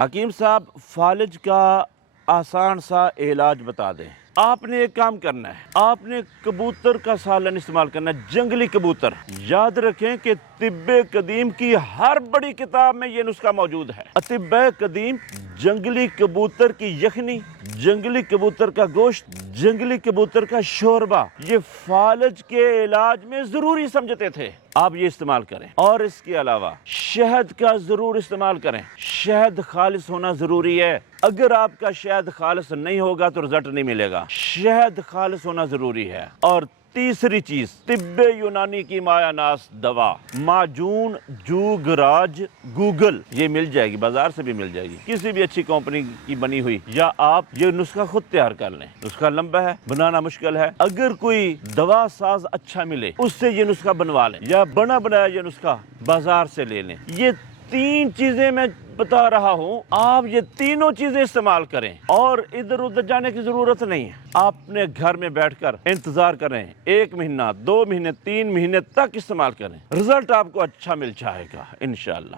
حکیم صاحب فالج کا آسان سا علاج بتا دیں۔ آپ نے ایک کام کرنا ہے، آپ نے کبوتر کا سالن استعمال کرنا ہے، جنگلی کبوتر۔ یاد رکھیں کہ طب قدیم کی ہر بڑی کتاب میں یہ نسخہ موجود ہے۔ طب قدیم جنگلی کبوتر کی یخنی، جنگلی کبوتر کا گوشت، جنگلی کبوتر کا شوربہ، یہ فالج کے علاج میں ضروری سمجھتے تھے۔ آپ یہ استعمال کریں، اور اس کے علاوہ شہد کا ضرور استعمال کریں۔ شہد خالص ہونا ضروری ہے، اگر آپ کا شہد خالص نہیں ہوگا تو رزلٹ نہیں ملے گا۔ شہد خالص ہونا ضروری ہے۔ اور تیسری چیز، طب یونانی کی مایہ ناز دوا معجون جوگراج گوگل، یہ مل جائے گی، بازار سے بھی مل جائے گی، کسی بھی اچھی کمپنی کی بنی ہوئی، یا آپ یہ نسخہ خود تیار کر لیں۔ نسخہ لمبا ہے، بنانا مشکل ہے، اگر کوئی دوا ساز اچھا ملے اس سے یہ نسخہ بنوا لیں، یا بنا بنایا یہ نسخہ بازار سے لے لیں۔ یہ تین چیزیں میں بتا رہا ہوں، آپ یہ تینوں چیزیں استعمال کریں اور ادھر ادھر جانے کی ضرورت نہیں ہے۔ آپ اپنے گھر میں بیٹھ کر انتظار کریں، 1 مہینہ 2 مہینے 3 مہینے تک استعمال کریں، رزلٹ آپ کو اچھا مل جائے گا انشاءاللہ۔